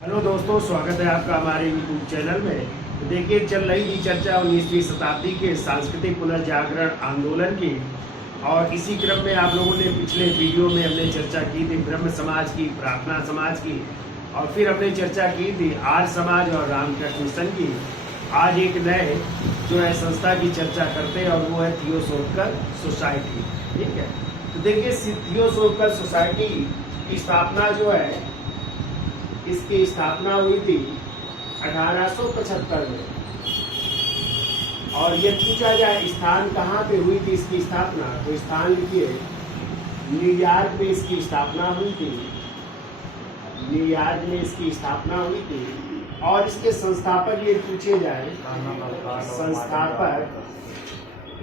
Hello दोस्तों, स्वागत है आपका हमारे यूट्यूब चैनल में। तो देखिए, चल रही थी चर्चा 19वीं शताब्दी के सांस्कृतिक पुनर्जागरण आंदोलन की, और इसी क्रम में आप लोगों ने पिछले वीडियो में हमने चर्चा की थी ब्रह्म समाज की, प्रार्थना समाज की, और फिर हमने चर्चा की थी आर्य समाज और रामकृष्ण मिशन की। आज एक नए जो है संस्था की चर्चा करते हैं, और वो है थियोसोफिकल सोसाइटी। ठीक है, तो देखिए थियोसोफिकल सोसाइटी की स्थापना जो है, इसकी स्थापना हुई थी 1875 में। और ये पूछा जाए स्थान कहाँ पे हुई थी इसकी स्थापना, तो स्थान लिखिए न्यूयॉर्क में इसकी स्थापना हुई थी। न्यूयॉर्क में इसकी स्थापना हुई थी। और इसके संस्थापक ये पूछे जाए,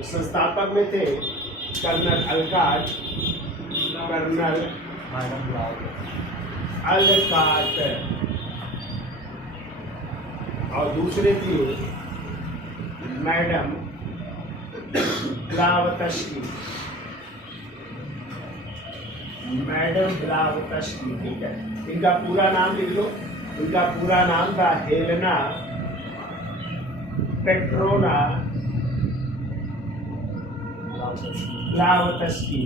संस्थापक में थे कर्नल अलकाट, और दूसरे थे मैडम ब्लावत्स्की। ठीक है, इनका पूरा नाम लिख लो। इनका पूरा नाम था हेलेना पेट्रोना ब्लावत्स्की।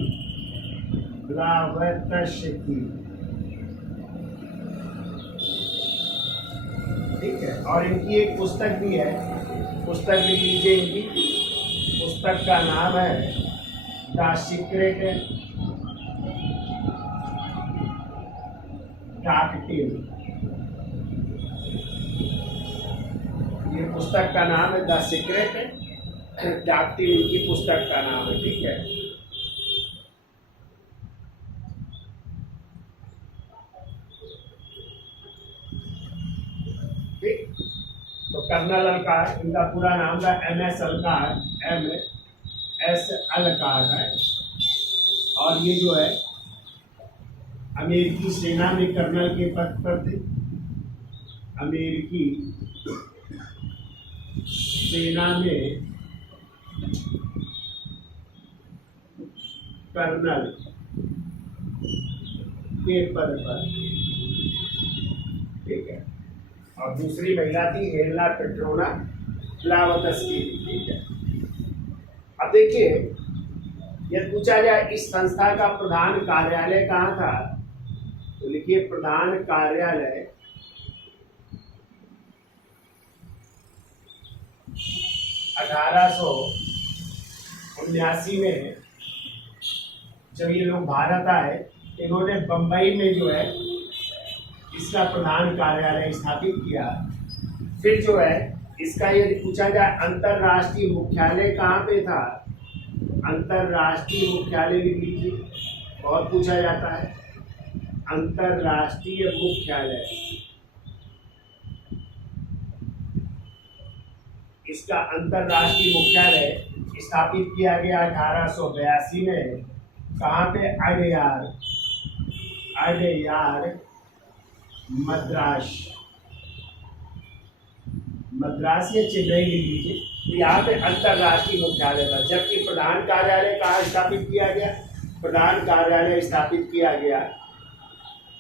ठीक है, और इनकी एक पुस्तक भी है, पुस्तक लिख लीजिए। इनकी पुस्तक का नाम है द सीक्रेट डॉक्ट्रिन। ये पुस्तक का नाम है द सीक्रेट डॉक्ट्रिन, इनकी पुस्तक का नाम है। ठीक है, तो कर्नल अलकाट, इनका पूरा नाम था MS अलकाट, MS अलकाट है। और ये जो है अमेरिकी सेना में कर्नल के पद पर थे। अमेरिकी सेना में कर्नल के पद पर। ठीक है, और दूसरी महिला थी हेलेना पेट्रोना ब्लावत्स्की। ठीक है, अब देखिए, यदि पूछा जाए इस संस्था का प्रधान कार्यालय कहाँ था, तो लिखिए प्रधान कार्यालय 1879 में जब ये लोग भारत आए, इन्होंने बंबई में जो है इसका प्रधान कार्यालय स्थापित किया। फिर जो है इसका यदि पूछा जाए अंतरराष्ट्रीय मुख्यालय कहाँ पे था, अंतरराष्ट्रीय मुख्यालय लिख लीजिए, बहुत पूछा जाता है। अंतरराष्ट्रीय मुख्यालय, इसका अंतरराष्ट्रीय मुख्यालय स्थापित किया गया 1882 में। कहाँ पे? अडयार मद्रास या चेन्नई लिख लीजिए। तो यहाँ पे अंतरराष्ट्रीय मुख्यालय था। जबकि प्रधान कार्यालय कहाँ स्थापित किया गया? प्रधान कार्यालय स्थापित किया गया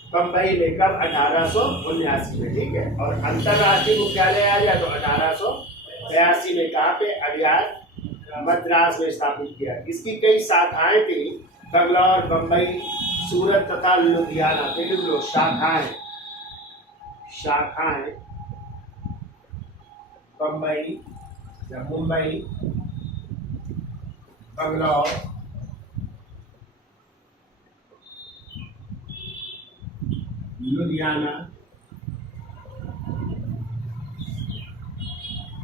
बम्बई में। कब? 1879 में। ठीक है, और अंतरराष्ट्रीय मुख्यालय आ गया तो 1882 में। कहाँ पे? अडयार मद्रास में स्थापित किया। इसकी कई शाखाएं थी, बंगलौर, बम्बई, सूरत तथा लुधियाना। शाखाएं बम्बई या मुंबई, बंगलौर, लुधियाना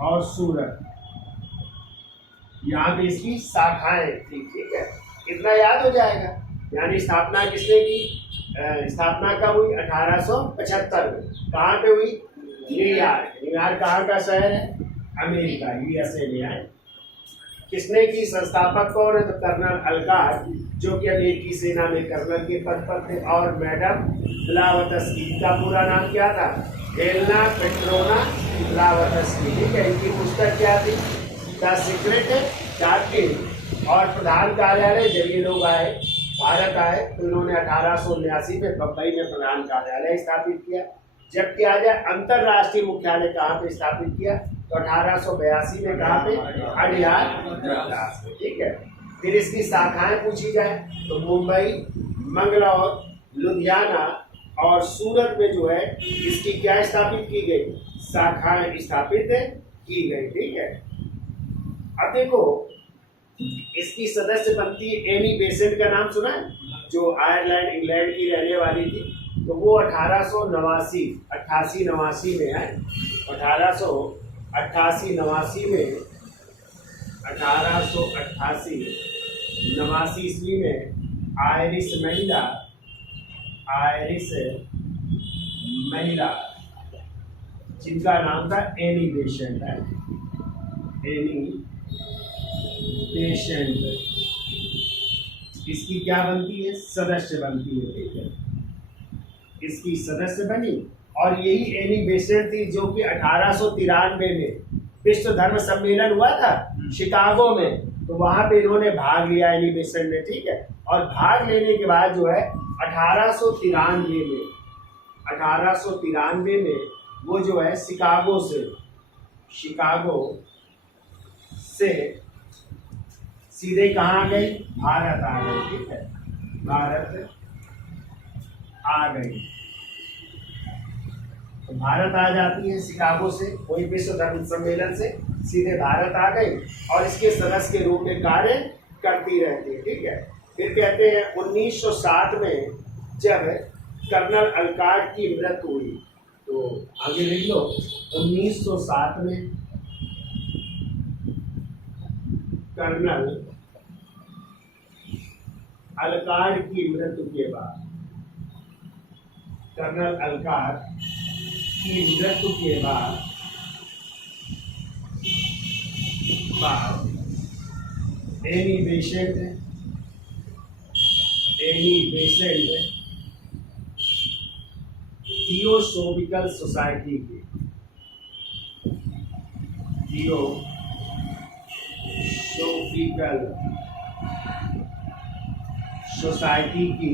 और सूरत, यहाँ पे इसकी शाखाएं थी। ठीक है, इतना याद हो जाएगा। यानी स्थापना किसने की? स्थापना कब हुई? 1875 में। कहाँ पे हुई? न्यूयॉर्क। न्यूयॉर्क कहाँ का शहर है? अमेरिका, USA में है। किसने की? संस्थापक कौन है? तो कर्नल अलकाट, जो कि अमेरिकी सेना में कर्नल के पद पर थे। और मैडम ब्लावत्स्की, का पूरा नाम क्या था? Helena Petrovna Blavatsky. ठीक है, इनकी पुस्तक क्या थी? The Secret Doctrine. और प्रधान कार्यालय जब ये लोग आए, भारत आए, तो इन्होंने 1879 में बम्बई में प्रधान कार्यालय स्थापित किया। जब किया जाए अंतरराष्ट्रीय मुख्यालय कहाँ पे स्थापित किया, तो 1882 में कहाँ पे, अडियार मद्रास में, ठीक है। फिर इसकी शाखाएं पूछी जाए तो मुंबई, मंगलौर, लुधियाना और सूरत में जो है इसकी क्या स्थापित की गई, शाखाएं स्थापित की गई, ठीक है। अब देखो इसकी सदस्य बनती एनी बेसेंट का नाम सुना है, जो आयरलैंड इंग्लैंड की रहने वाली थी, तो वो 1889 में है, 1888 ईस्वी में आयरिश महिला जिनका नाम था एनी बेसेंट है, एनी बेसेंट, इसकी क्या बनती है, सदस्य बनती है, ठीक है। इसकी सदस्य बनी और यही एनी बेसेंट थी जो कि 1893 में विश्व धर्म सम्मेलन हुआ था शिकागो में, तो वहां पे इन्होंने भाग लिया एनी बेसेंट ने, ठीक है। और भाग लेने के बाद जो है 1893 में वो जो है शिकागो से सीधे कहाँ आ गई, भारत आ गई, ठीक है, भारत आ गई। तो भारत आ जाती है शिकागो से, वही विश्व धर्म सम्मेलन से सीधे भारत आ गई और इसके सदस्य के रूप में कार्य करती रहती है, ठीक है। फिर कहते हैं 1960 में जब कर्नल अलकार्ड की मृत्यु हुई, तो आगे लिख लो, 1960 में कर्नल अलकार्ड की मृत्यु के बाद, कर्नल अलकार्ड की मृत्यु के बाद एनी बेसेंट थियोसोफिकल सोसाइटी की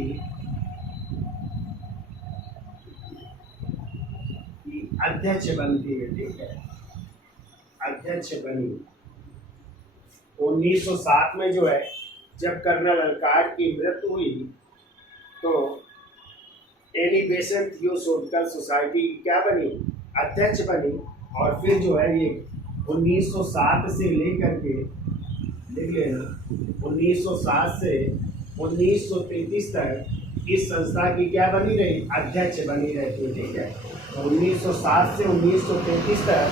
अध्यक्ष बनती है, ठीक है, अध्यक्ष बनी। 1907 में जो है जब कर्नल अलकार्ड की मृत्यु हुई तो एनी बेसेंट थियोसोफिकल सोसाइटी की क्या बनी, अध्यक्ष बनी। और फिर जो है ये 1907 से लेकर के लिख लेना, 1907 से 1933 तक इस संस्था की क्या बनी रही, अध्यक्ष बनी रहती है, ठीक है। तो 1907 से 1933 तक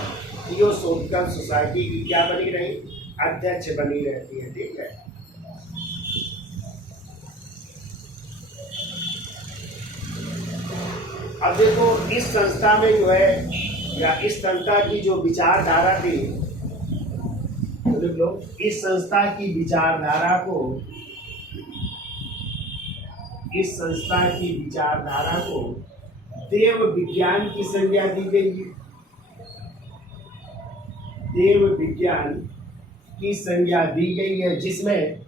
थियोसोफिकल सोसाइटी की क्या बनी रही, अध्यक्ष बनी रहती है, ठीक है। अब देखो इस संस्था में जो है या इस संस्था की जो विचारधारा थी, तो लिख लो, इस संस्था की विचारधारा को देव विज्ञान की संज्ञा दी गई है, देव विज्ञान की संज्ञा दी गई है, जिसमें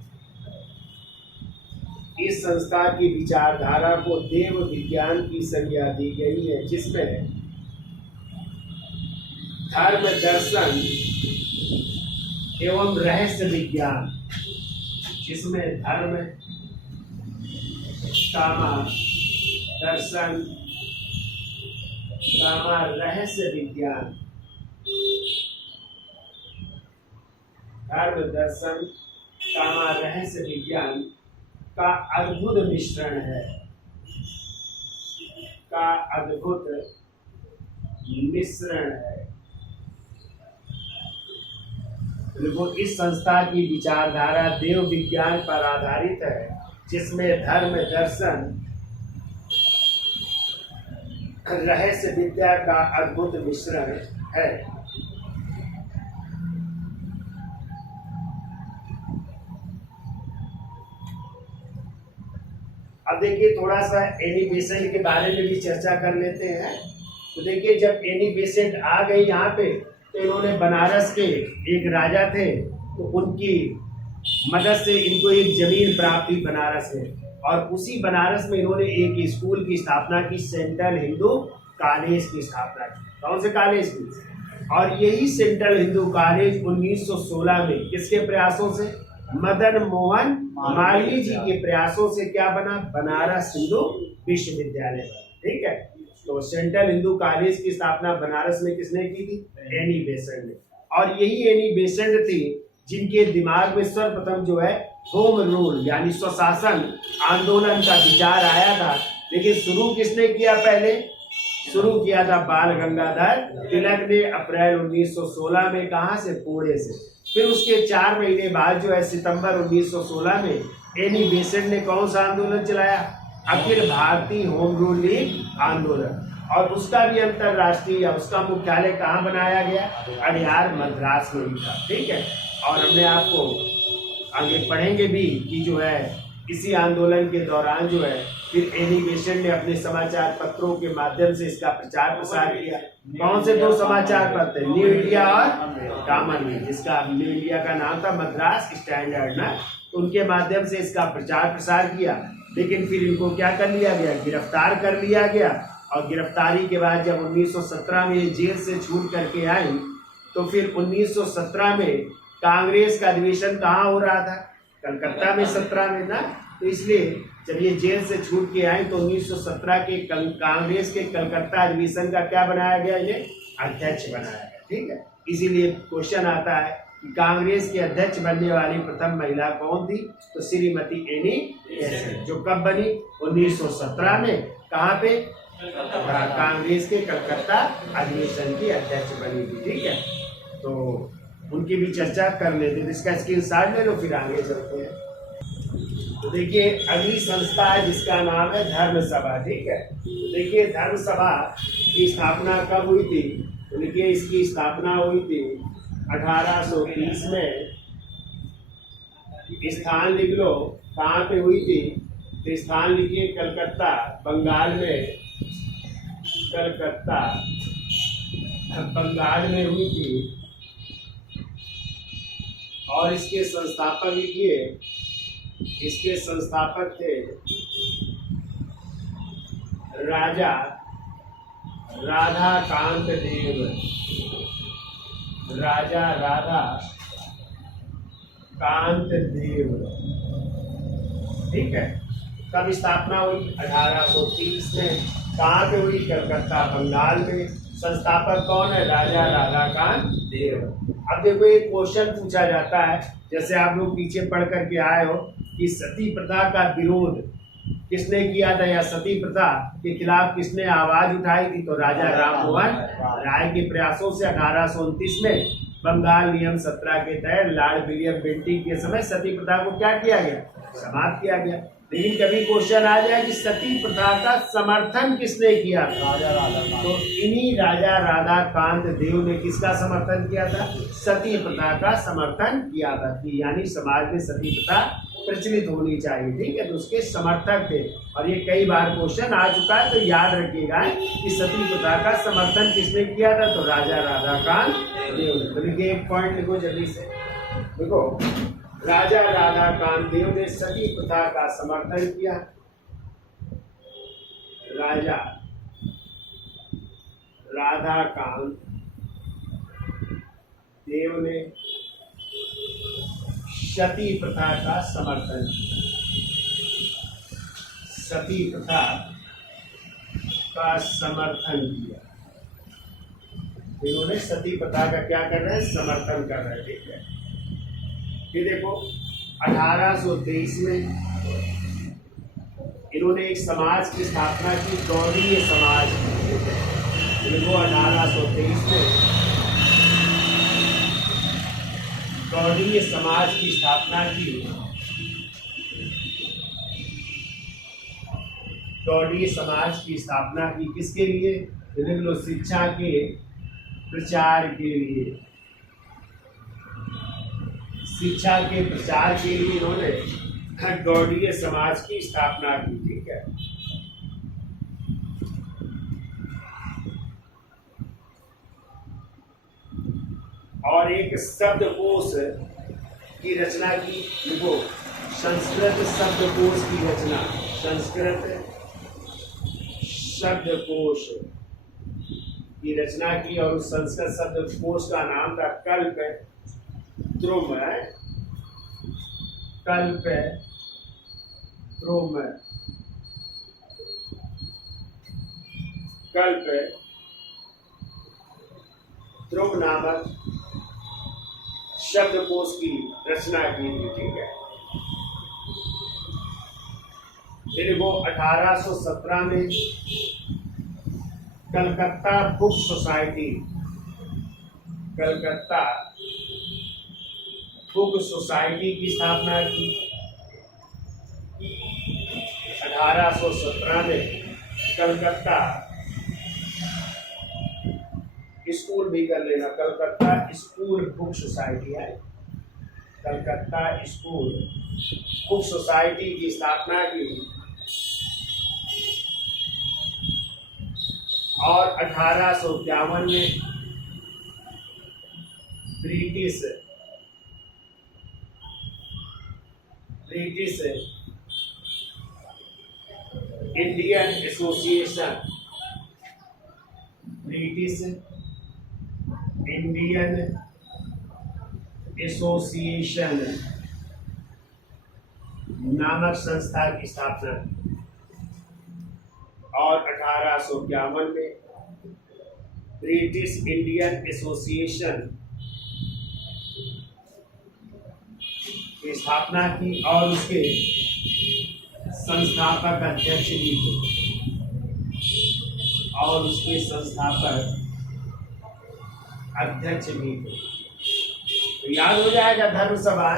इस संस्था की विचारधारा को देव विज्ञान की संज्ञा दी गई है, जिसमें धर्म दर्शन एवं रहस्य विज्ञान, जिसमें धर्म कामा दर्शन कामा रहस्य विज्ञान, धर्म दर्शन कामा रहस्य विज्ञान का अद्भुत मिश्रण है, देखो इस संस्था की विचारधारा देव विज्ञान पर आधारित है, जिसमें धर्म दर्शन रहस्य विद्या का अद्भुत मिश्रण है। अब देखिए थोड़ा सा एनी बेसेंट के बारे में भी चर्चा कर लेते हैं। तो देखिए जब एनी बेसेंट आ गई यहाँ पे, तो इन्होंने बनारस के एक राजा थे, तो उनकी मदद से इनको एक जमीन प्राप्त हुई बनारस में, और उसी बनारस में इन्होंने एक स्कूल की स्थापना की, सेंट्रल हिंदू कॉलेज की स्थापना की। कौन से कॉलेज की? और यही सेंट्रल हिंदू कॉलेज 1916 में किसके प्रयासों से? मदन मोहन मालवीय जी के प्रयासों से क्या बना? बनारस हिंदू विश्वविद्यालय बना। ठीक है, तो सेंट्रल हिंदू कॉलेज की स्थापना बनारस में किसने की थी? एनी बेसेंट ने। और यही एनी बेसेंट थी जिनके दिमाग में सर्वप्रथम जो है होम रूल यानी स्वशासन आंदोलन का विचार आया था। लेकिन शुरू किसने किया? पहले शुरू किया था बाल गंगाधर तिलक ने अप्रैल 1916 में। कहां से? पुणे से। फिर उसके 4 महीने बाद जो है सितंबर 1916 में एनी बेसेंट ने कौन सा आंदोलन चलाया? Akhil Bharatiya home rule league आंदोलन। और उसका भी अंतरराष्ट्रीय उसका मुख्यालय कहाँ बनाया गया? अडियार मद्रास में ही था। ठीक है, और हमने आपको आगे पढ़ेंगे भी कि जो है इसी आंदोलन के दौरान जो है फिर एनी बेसेंट ने अपने समाचार पत्रों के माध्यम से इसका प्रचार प्रसार किया। कौन से 2 समाचार पत्र? न्यू इंडिया और कॉमनवेल्थ, जिसका न्यू इंडिया का नाम था मद्रास स्टैंडर्ड ना। उनके माध्यम से इसका प्रचार प्रसार किया। लेकिन फिर इनको क्या कर लिया गया? गिरफ्तार कर लिया गया। और गिरफ्तारी के बाद जब 1917 में ये जेल से छूट करके आई तो फिर 1917 में कांग्रेस का अधिवेशन कहाँ हो रहा था? कलकत्ता में 17 में ना। तो इसलिए जब ये जेल से छूट के आई तो 1917 के कांग्रेस के कलकत्ता अधिवेशन का क्या बनाया गया? ये अध्यक्ष बनाया गया। ठीक है, इसीलिए क्वेश्चन आता है कि कांग्रेस के अध्यक्ष बनने वाली प्रथम महिला कौन थी? तो श्रीमती एनी बेसेंट, जो कब बनी? 1917 में। कहाँ पे? कांग्रेस के कलकत्ता अधिवेशन की अध्यक्ष बनी थी। ठीक है, तो उनकी भी चर्चा कर लेते हैं। इसका स्क्रीनशॉट ले लो, फिर आगे चलते हैं। तो देखिए अगली संस्था है जिसका नाम है धर्म सभा। ठीक है, तो देखिए धर्म सभा की स्थापना कब हुई थी? तो देखिए इसकी स्थापना हुई थी 1830 में। स्थान लिख लो कहाँ पे हुई थी? तो स्थान लिखिए कलकत्ता, बंगाल में। कलकत्ता बंगाल में हुई थी। और इसके संस्थापक लिखिए, इसके संस्थापक थे राजा राधा कांत देव। राजा राधा कांत देव। ठीक है, कब स्थापना हुई? 1830 में। कहाँ पे हुई? कलकत्ता, बंगाल में। संस्थापक कौन है? राजा राधा कांत देव। अब देखो एक क्वेश्चन पूछा जाता है, जैसे आप लोग पीछे पढ़ करके आए हो कि सती प्रथा का विरोध किसने किया था या सती प्रथा के खिलाफ किसने आवाज उठाई थी? तो राजा राममोहन राय के प्रयासों से 1829 में बंगाल नियम 17 के तहत लॉर्ड विलियम बेंटिंग के समय सती प्रथा को क्या किया गया? समाप्त किया गया। लेकिन कभी क्वेश्चन आ जाए कि सती प्रथा का समर्थन किसने किया था? राजा राधा। तो इन्हीं राजा राधा कांत देव ने किसका समर्थन किया था? सती प्रथा का समर्थन किया था कि यानी समाज में सती प्रथा प्रचलित होनी चाहिए। ठीक है, तो उसके समर्थक थे। और ये कई बार क्वेश्चन आ चुका है, तो याद रखिएगा कि सती प्रथा का समर्थन किसने किया था? तो राजा राधा कांत देव ने। तो देखिए एक पॉइंट लिखो जल्दी से। देखो राजा राधा कांत देव ने सती प्रथा का समर्थन किया। राजा राधा कांत देव ने सती प्रथा का समर्थन किया। सती प्रथा का समर्थन किया। इन्होंने सती प्रथा का क्या कर रहे हैं? समर्थन कर रहे हैं। ठीक है, ये देखो 1823 में इन्होंने एक समाज की स्थापना की, गौड़ीय समाज। देखो 1823 में गौड़ीय समाज की स्थापना की। गौड़ीय समाज की स्थापना की किसके लिए? देख लो, शिक्षा के प्रचार के लिए। शिक्षा के प्रचार के लिए इन्होंने गौड़ीय समाज की स्थापना की। ठीक है, और एक शब्दकोश की रचना की। देखो संस्कृत शब्दकोश की रचना। संस्कृत शब्दकोश की रचना की और उस संस्कृत शब्द कोश का नाम था कल्प द्रुम। कल्प द्रुम, कल्प द्रुम नामक शब्दकोश की रचना की थी। ठीक है, फिर वो 1817 में Calcutta book society, Calcutta book society की स्थापना की। 1817 में कलकत्ता स्कूल भी कर लेना, कलकत्ता स्कूल बुक सोसाइटी है, कलकत्ता स्कूल बुक सोसाइटी की स्थापना की। और 1851 में British Indian association, British Indian association नामक संस्था की स्थापना। और 1851 में ब्रिटिश इंडियन एसोसिएशन की स्थापना की और उसके संस्थापक अध्यक्ष भी थे, और उसके संस्थापक अध्यक्ष भी थे। तो याद हो जाएगा धर्म सभा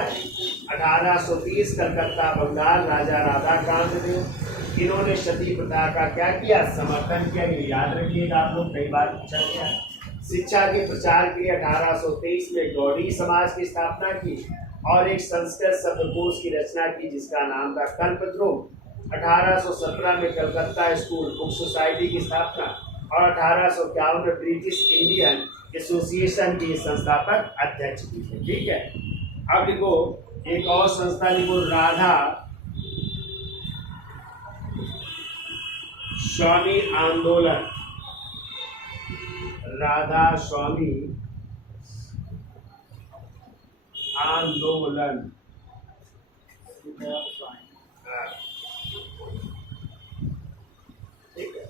1830 कलकत्ता बंगाल, राजा राधाकांत देव, इन्होंने सती प्रथा का क्या किया, समर्थन किया। ये याद रखिएगा, आप लोग कई बार पूछा गया। शिक्षा के प्रचार के लिए 1823 में गौड़ी समाज की स्थापना की और एक संस्कृत शब्दकोश की रचना की जिसका नाम था कल्पद्रुम। 1817 में कलकत्ता स्कूल बुक सोसाइटी की स्थापना और 1851 में ब्रिटिश इंडियन एसोसिएशन के संस्थापक अध्यक्ष भी थे। ठीक है, अब लिखो एक और संस्था लिखो, राधा स्वामी आंदोलन, राधा स्वामी आंदोलन। ठीक है,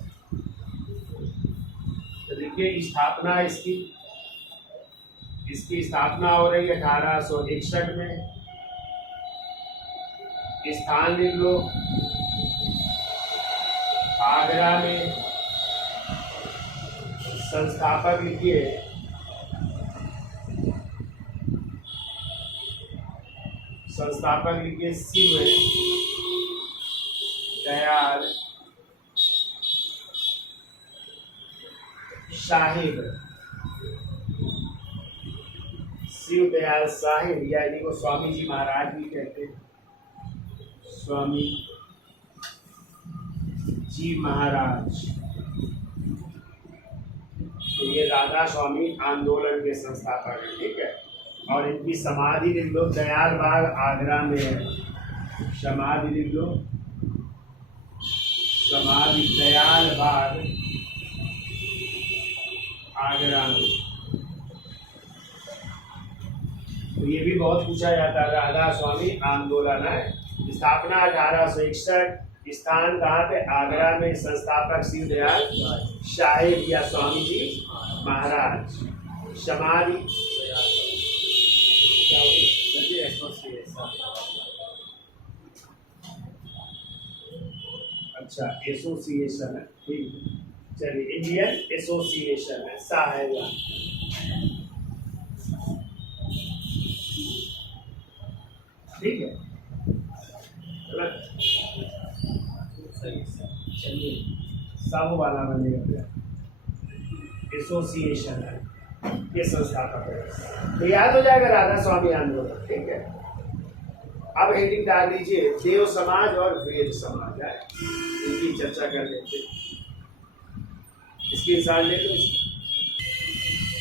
तो देखिए स्थापना इसकी स्थापना हो रही है 1861 में। स्थान लिख लो, आगरा में। संस्थापक लिखिए शिव दयाल साहिब, शिव दयाल साहिब, या इनको स्वामी जी महाराज भी कहते हैं, स्वामी जी महाराज। तो ये राधा स्वामी आंदोलन के संस्थापक हैं। ठीक है, और इनकी समाधि लिख लो, दयाल बाग आगरा में है। समाधि लिख लो, समाधि दयाल बाग आगरा में। तो ये भी बहुत पूछा जाता है, राधा स्वामी आंदोलन है। स्थापना 1861, स्थान कहाँ पे, आगरा में। संस्थापक शिव दयाल साहिब या स्वामी जी महाराज। समाधि अच्छा एसोसिएशन है, ठीक है, चलिए इंडियन एसोसिएशन है, साहिब। ठीक है, चलिए सब वाला बनेगा, एसोसिएशन है, ये संस्थापक है। तो याद हो जाएगा राधा स्वामी आंदोलन। ठीक है, अब हेडिंग डाल दीजिए देव समाज और वेद समाज है, इनकी चर्चा कर लेते। इसकी इंसान ले लो।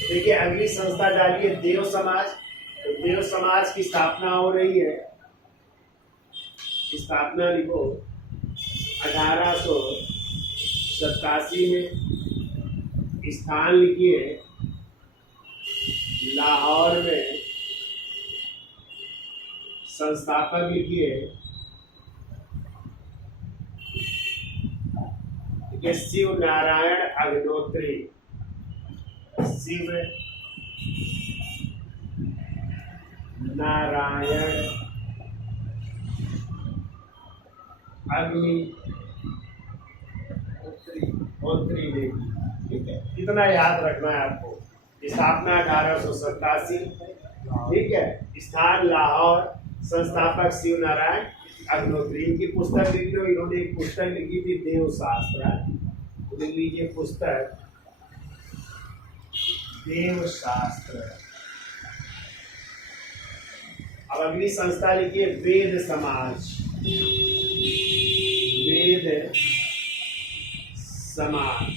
देखिए अगली संस्था डालिए देव समाज। तो देव समाज की स्थापना हो रही है, स्थापना लिखो 1887 में स्थान लिखिए लाहौर में, संस्थापक लिखिए शिव नारायण अग्निहोत्री, शिव नारायण अग्निहोत्री देवी। ठीक है, इतना याद रखना है आपको। स्थापना 1887, ठीक है। स्थान लाहौर, संस्थापक शिव नारायण अग्निहोत्री। इनकी पुस्तक लिख लो, इन्होंने एक पुस्तक लिखी थी देवशास्त्र, लिख लीजिए पुस्तक देवशास्त्र। अब अगली संस्था लिखिए वेद समाज, वेद समाज।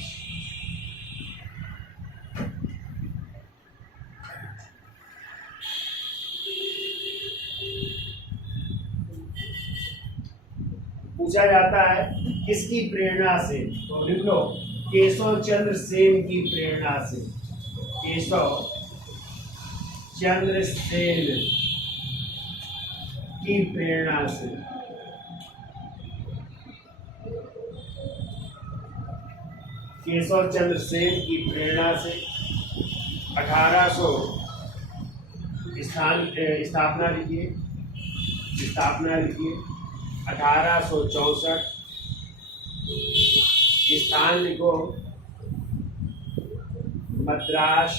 पूछा जाता है किसकी प्रेरणा से, तो लिख लो केशव चंद्र सेन की प्रेरणा से, केशव चंद्र सेन की प्रेरणा से। केशव चंद्र सेन की प्रेरणा से 1800 स्थापना लिखिए, स्थापना लिखिए 1864। स्थान लिखो मद्रास,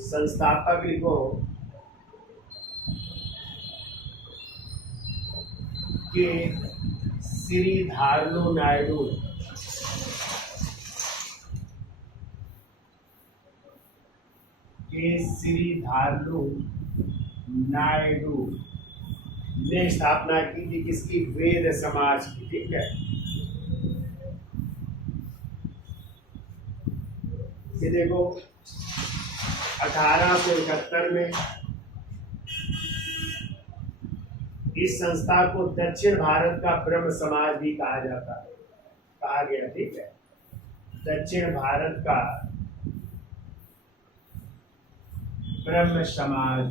संस्थापक लिखो के श्री धारलू नायडू, के श्री धारलू नायडू ने स्थापना की थी किसकी, वेद समाज की। ठीक है, ये देखो 1871 में इस संस्था को दक्षिण भारत का ब्रह्म समाज भी कहा जाता है, कहा गया। ठीक है, दक्षिण भारत का ब्रह्म समाज,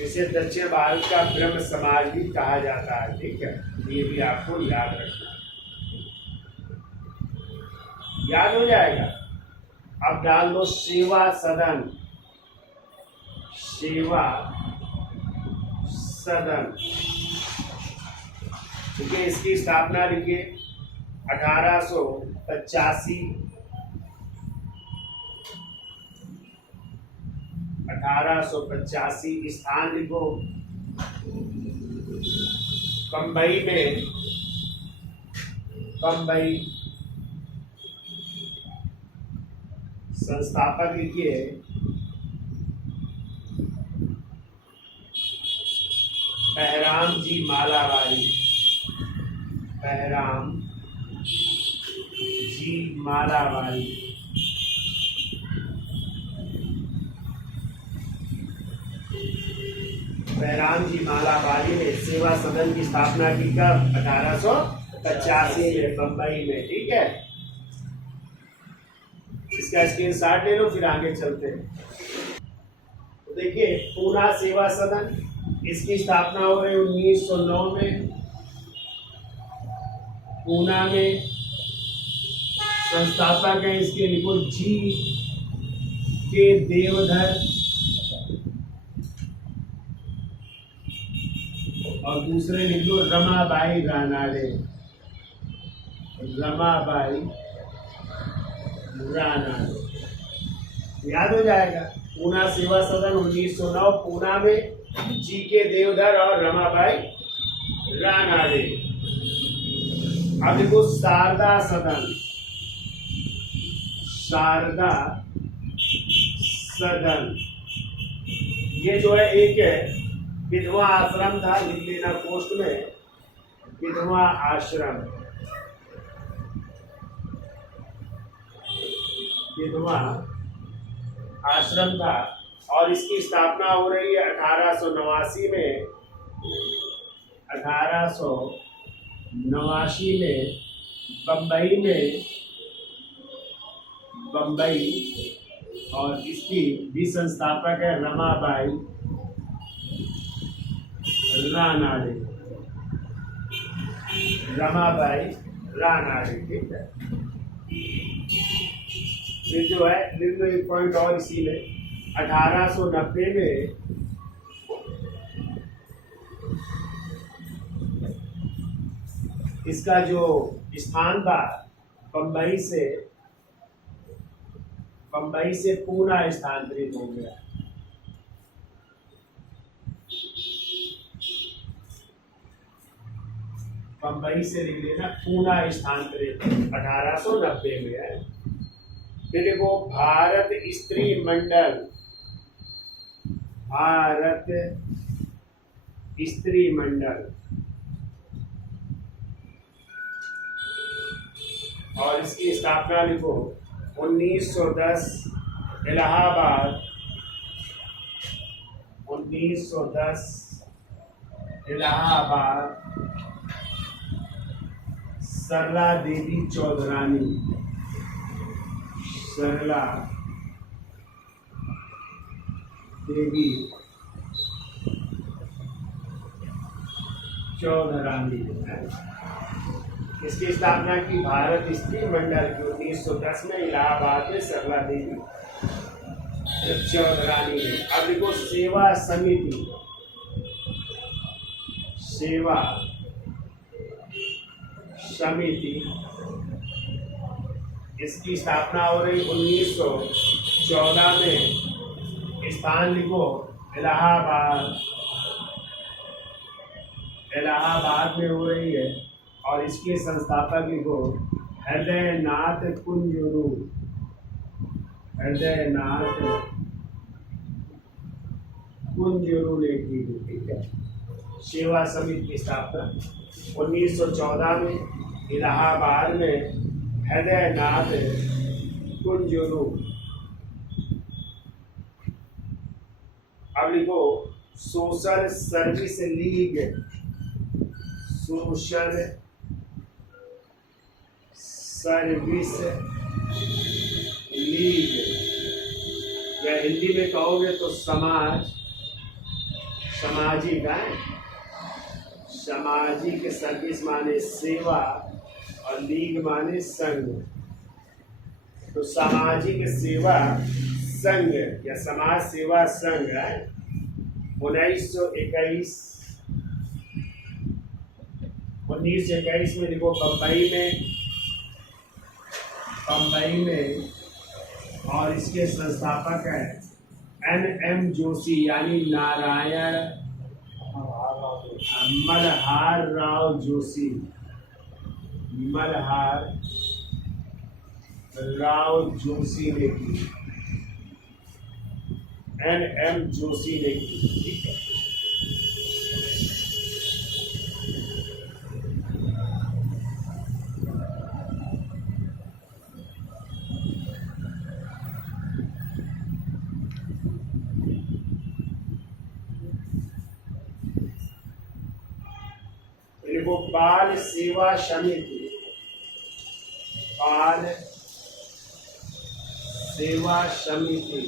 इसे दक्षिण भारत का ब्रह्म समाज भी कहा जाता है। ठीक है, ये भी आपको याद रखना, याद हो जाएगा। अब डाल दो सेवा सदन, सेवा सदन। ठीक है, इसकी स्थापना लिखिए 1885, 1885। स्थान लिखो बंबई में, बंबई। संस्थापक लिखिए बहराम जी मालावारी, बहराम जी मालावारी। बहराम जी मालावारी ने सेवा सदन की स्थापना की कब, 1885 में बंबई में। ठीक है, इसका स्क्रीनशॉट ले लो, फिर आगे चलते हैं। तो देखिए पूना सेवा सदन, इसकी स्थापना हो गई 1909 में पूना में। संस्थापक है इसके लिखो जी के देवधर और दूसरे लिख लो रमाबाई रानाडे, रमाबाई रानाडे। याद हो जाएगा। पूना सेवा सदन 1909 पूना में, जी के देवधर और रमाबाई रानाडे। अब देखो शारदा सदन, शारदा सदन, ये जो है एक विधवा आश्रम था, लिख लेना पोस्ट में, विधवा आश्रम, विधवा आश्रम था। और इसकी स्थापना हो रही है 1889 में, 1889 89 में बम्बई और इसकी भी संस्थापक है रमाबाई रानाडे। रमाबाई रानाडे, ठीक है। फिर जो है लिख लो एक पॉइंट और इसी में, 1890 में इसका जो स्थान था बम्बई से पूना स्थानांतरित हो गया। बम्बई से लिख लेना पूना स्थानांतरित 1890 में है। फिर देखो भारत स्त्री मंडल और इसकी स्थापना लिखो 1910 इलाहाबाद, 1910 इलाहाबाद, सरला देवी चौधरानी, सरला देवी चौधरानी इसकी स्थापना की भारत स्त्री मंडल की 1910 में इलाहाबाद में सरला देवी चौधरानी ने। अब देखो सेवा समिति इसकी स्थापना हो रही 1914 में। स्थान लिखो इलाहाबाद में हो रही है और इसके संस्थापक लिखो हृदयनाथ कुंजरू ने की, ठीक है। सेवा समिति की स्थापना 1914 में इलाहाबाद में हृदयनाथ कुंजरू। अब लिखो social service league, social service league, या हिंदी में कहोगे तो सामाजिक है। सामाजिक सर्विस माने सेवा और लीग माने संघ। तो सामाजिक सेवा संघ या समाज सेवा संघ है 1921 में देखो बम्बई में और इसके संस्थापक है NM जोशी यानी नारायण मल्हार राव जोशी, मल्हार राव जोशी ने की, NM जोशी ने की, ठीक है। देखो बाल सेवा समिति, बाल सेवा समिति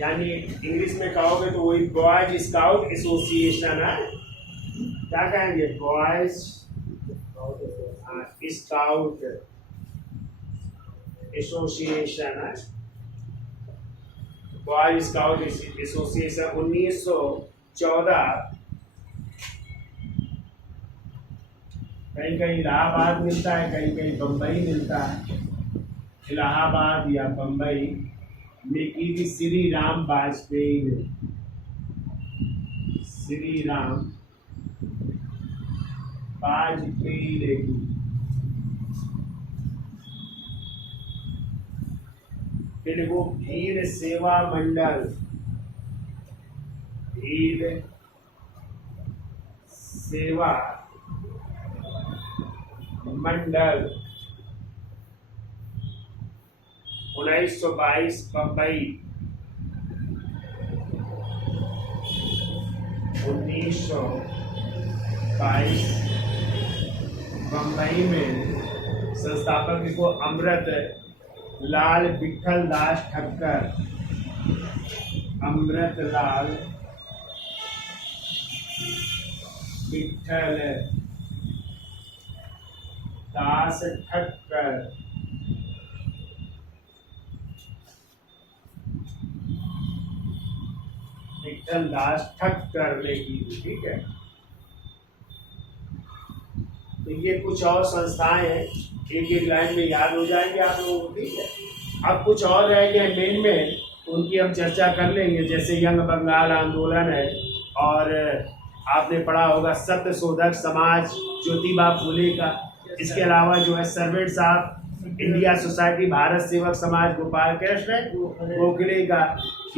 यानी इंग्लिश में कहोगे तो वही बॉयज स्काउट एसोसिएशन है। क्या कहेंगे? बॉयज स्काउट एसोसिएशन है। बॉयज स्काउट एसोसिएशन 1914 कहीं कहीं इलाहाबाद मिलता है, कहीं कहीं बम्बई मिलता है। इलाहाबाद या बम्बई में की थी श्री राम वाजपेयी ने, श्री राम वाजपेयी ने की। फिर वो वीर सेवा मंडल, वीर सेवा मंडल 1922 बम्बई, 1922 22 बम्बई में संस्थापक को अमृत लाल विठल दास ठक्कर, अमृत लाल विठल दास ठक्कर, विठल दास ठक्कर ने की थी। ठीक है, तो ये कुछ और संस्थाएं हैं, एक एक लाइन में याद हो जाएंगे आप लोगों को। ठीक है, अब कुछ और रह गए मेन में, उनकी हम चर्चा कर लेंगे। जैसे यंग बंगाल आंदोलन है, और आपने पढ़ा होगा सत्य शोधक समाज ज्योतिबा फुले का। इसके अलावा जो है सर्वेंट साहब इंडिया सोसाइटी, भारत सेवक समाज गोपाल कृष्ण गोखले का,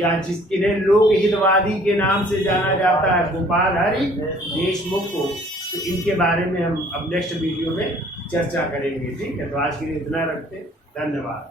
या जिन्हें लोक हितवादी के नाम से जाना जाता है गोपाल हरि देशमुख को। तो इनके बारे में हम अब नेक्स्ट वीडियो में चर्चा करेंगे। ठीक है, तो आज के लिए इतना रखते हैं, धन्यवाद।